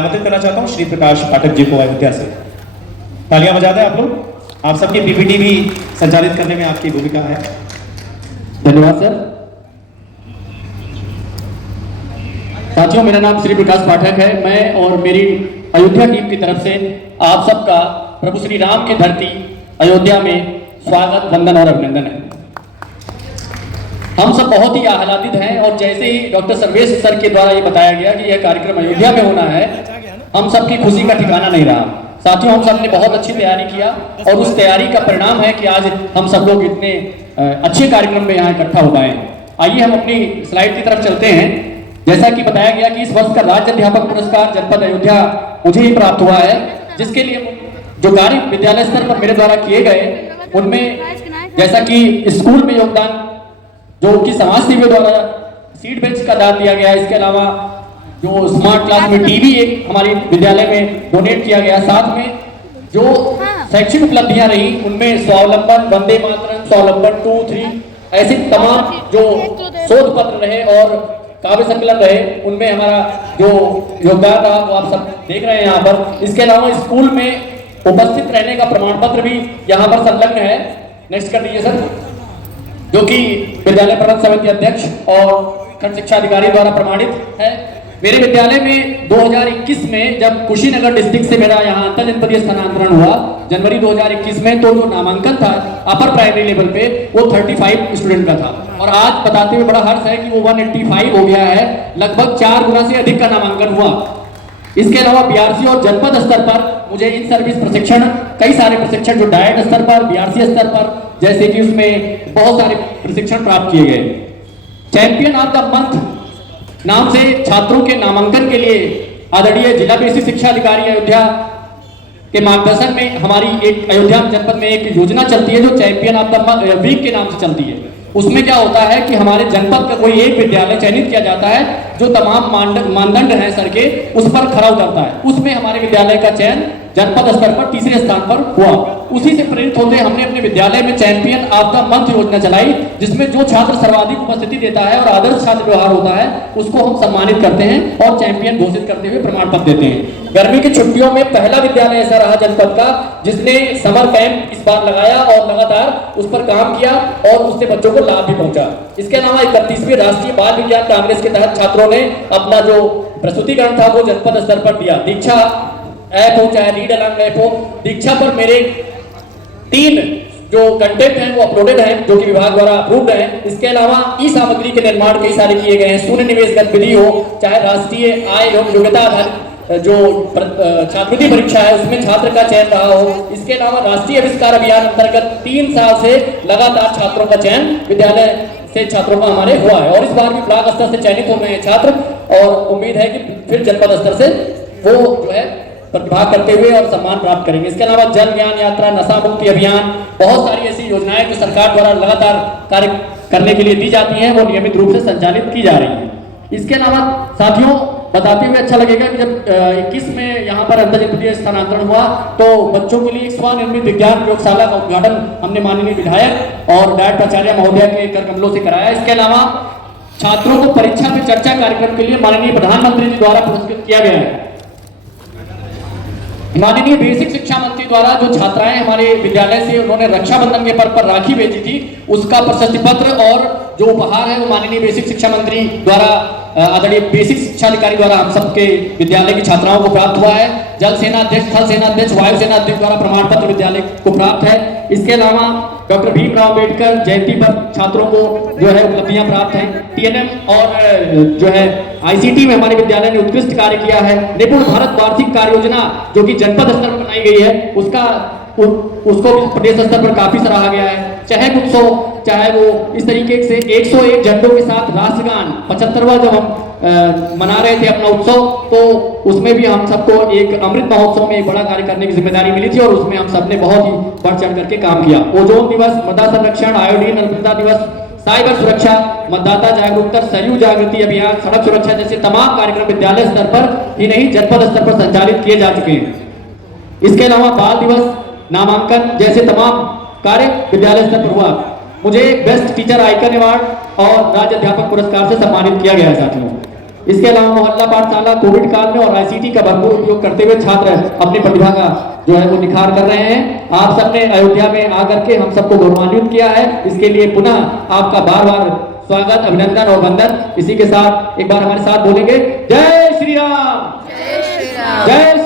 आमंत्रित करना चाहता हूँ श्री प्रकाश पाठक जी को अयोध्या से। तालियां बजा दें आप लोग। आप सबकी पीपीटी भी संचालित करने में आपकी भूमिका है। धन्यवाद सर। साथियों, मेरा नाम श्री प्रकाश पाठक है। मैं और मेरी अयोध्या टीम की तरफ से आप सबका प्रभु श्री राम की धरती अयोध्या में स्वागत, वंदन और अभिनंदन है। हम सब बहुत ही आह्लादित हैं और जैसे ही डॉक्टर सर्वेश सर के द्वारा ये बताया गया कि यह कार्यक्रम अयोध्या में होना है, हम सबकी खुशी का ठिकाना नहीं रहा। साथियों, हम सब ने बहुत अच्छी तैयारी किया और उस तैयारी का परिणाम है कि आज हम सब लोग इतने अच्छे कार्यक्रम में यहाँ इकट्ठा हो पाए। आइए हम अपनी स्लाइड की तरफ चलते हैं। जैसा कि बताया गया कि इस वर्ष का राज्य अध्यापक पुरस्कार जनपद अयोध्या मुझे ही प्राप्त हुआ है, जिसके लिए जो कार्य विद्यालय स्तर पर मेरे द्वारा किए गए उनमें जैसा कि स्कूल में योगदान जो कि समाज सेवियों द्वारा सीट बेंच का दान दिया गया, इसके अलावा जो स्मार्ट क्लास में टीवी एक हमारे विद्यालय में डोनेट किया गया, साथ में जो शैक्षिक उपलब्धियां रही उनमें स्वावलंबन, वंदे मातरम, स्वावलंबन 2, 3 ऐसे तमाम जो शोध पत्र रहे और काव्य संकलन रहे, उनमें हमारा जो योगदान रहा वो आप सब देख रहे हैं यहाँ पर। इसके अलावा स्कूल में उपस्थित रहने का प्रमाण पत्र भी यहाँ पर संलग्न है। नेक्स्ट कर दीजिए सर। जो कि विद्यालय प्रबंधन समिति अध्यक्ष और खंड शिक्षा अधिकारी द्वारा प्रमाणित है। मेरे विद्यालय में 2021 में जब कुशीनगर डिस्ट्रिक्ट से मेरा यहाँ अंतर जनपदीय स्थानांतरण हुआ जनवरी 2021 में, तो जो नामांकन था अपर प्राइमरी लेवल पे वो 35 स्टूडेंट का था और आज बताते हुए बड़ा हर्ष है कि वो 185 हो गया है। लगभग 4 गुना से अधिक का नामांकन हुआ। इसके अलावा बीआरसी और जनपद स्तर पर मुझे इन सर्विस प्रशिक्षण, कई सारे प्रशिक्षण जो डायट स्तर पर, बीआरसी स्तर पर, जैसे कि उसमें बहुत सारे प्रशिक्षण प्राप्त किए गए। चैंपियन ऑफ द मंथ नाम से छात्रों के नामांकन के लिए आदरणीय जिला बेसिक शिक्षा अधिकारी अयोध्या के मार्गदर्शन में हमारी एक अयोध्या जनपद में एक योजना चलती है जो चैंपियन ऑफ द वीक के नाम से चलती है। उसमें क्या होता है कि हमारे जनपद का कोई एक विद्यालय चयनित किया जाता है जो तमाम मानदंड हैं सर के, उस पर खरा उतरता है। उसमें हमारे विद्यालय का चयन जनपद स्तर पर तीसरे स्थान पर हुआ। उसी से प्रेरित होते हमने अपने विद्यालय में चैंपियन ऑफ द मंथ योजना चलाई, जिसमें जो छात्र सर्वाधिक उपस्थिति देता है और आदर्श छात्र व्यवहार होता है उसको हम सम्मानित करते हैं और चैंपियन घोषित करते हुए प्रमाण पत्र देते हैं। गर्मी की छुट्टियों में पहला विद्यालय ऐसा रहा जनपद का जिसने समर कैंप इस बार लगाया और लगातार उस पर काम किया और उससे बच्चों को लाभ भी पहुंचा। इसके अलावा 31वीं राष्ट्रीय बाल विज्ञान कांग्रेस के तहत छात्रों ने अपना जो प्रस्तुतिकरण था वो जनपद स्तर पर दिया। दीक्षा ऐप हो चाहे रीड अलॉन्ग ऐप हो, दीक्षा पर मेरे 3 जो कंटेंट हैं वो अपलोडेड हैं जो कि विभाग द्वारा अप्रूव्ड हैं। इसके अलावा ई सामग्री के निर्माण कई सारे किए गए हैं। शून्य निवेश गतिविधि हो चाहे राष्ट्रीय आय एवं योग्यता आधारित जो छात्रवृत्ति परीक्षा है उसमें छात्र का चयन रहा हो। इसके अलावा राष्ट्रीय आविष्कार अभियान अंतर्गत 3 साल से लगातार छात्रों का चयन विद्यालय से छात्रों का हमारे हुआ है और इस बार भी ब्लॉक स्तर से चयनित हो गए हैं छात्र और उम्मीद है कि फिर जनपद स्तर से वो जो है प्रतिभा करते हुए और सम्मान प्राप्त करेंगे। इसके अलावा जल ज्ञान यात्रा, नशा मुक्ति अभियान, बहुत सारी ऐसी योजनाएं जो सरकार द्वारा लगातार कार्य करने के लिए दी जाती हैं वो नियमित रूप से संचालित की जा रही है। इसके अलावा साथियों बताते हुए अच्छा लगेगा कि जब 21 में यहाँ पर अंतर जनपदीय स्थानांतरण हुआ तो बच्चों के लिए एक स्वनिर्मित विज्ञान प्रयोगशाला का उद्घाटन हमने माननीय विधायक और डायट प्राचार्य महोदय के कर कमलों से कराया। इसके अलावा छात्रों को परीक्षा पे चर्चा कार्यक्रम के लिए माननीय प्रधानमंत्री जी द्वारा पुरस्कृत किया गया है। माननीय बेसिक शिक्षा मंत्री द्वारा जो छात्राएं हमारे विद्यालय से उन्होंने रक्षाबंधन के पर्व पर राखी भेजी थी उसका प्रशस्ति पत्र और जो उपहार है वो माननीय बेसिक शिक्षा मंत्री द्वारा आदरणीय बेसिक शिक्षा अधिकारी द्वारा हम सबके विद्यालय की छात्राओं को प्राप्त हुआ है। जल सेना अध्यक्ष, थल सेना अध्यक्ष, वायु सेना अध्यक्ष द्वारा प्रमाण पत्र विद्यालय को प्राप्त है। इसके अलावा डॉक्टर भीमराव अम्बेडकर जयंती पर छात्रों को जो है उपलब्धियां प्राप्त हैं। टीएनएम और जो है आईसीटी में हमारे विद्यालय ने उत्कृष्ट कार्य किया है। निपुण भारत वार्षिक कार्य योजना जो कि जनपद स्तर पर बनाई गई है उसको भी प्रदेश स्तर पर काफी सराहा गया है। चहक उत्सव चाहे वो इस तरीके से 101 झंडों के साथ राष्ट्रगान 75वां जब हम मना रहे थे अपना उत्सव तो उसमें भी हम सबको एक अमृत महोत्सव में एक बड़ा कार्य करने की जिम्मेदारी मिली थी और उसमें हम सबने बहुत ही बढ़ चढ़ करके काम किया। ओजोन दिवस, मृदा संरक्षण, आयोडीन नर्मदा दिवस, साइबर सुरक्षा, मतदाता जागरूकता, सहयोग जागृति अभियान, सड़क सुरक्षा जैसे तमाम कार्यक्रम विद्यालय स्तर पर ही नहीं जनपद स्तर पर संचालित किए जा चुके हैं। इसके अलावा बाल दिवस, नामांकन जैसे तमाम कार्य विद्यालय स्तर पर हुआ। मुझे बेस्ट टीचर आइकन अवार्ड और राज्य अध्यापक पुरस्कार से सम्मानित किया गया है साथियों। इसके अलावा मोहल्ला पाठशाला कोविड काल में और आईसीटी का भरपूर उपयोग करते हुए छात्र अपनी प्रतिभा का जो है वो निखार कर रहे हैं। आप सबने अयोध्या में आकर के हम सबको गौरवान्वित किया है, इसके लिए पुनः आपका बार बार स्वागत, अभिनंदन और वंदन। इसी के साथ एक बार हमारे साथ बोलेंगे जय श्री राम, जय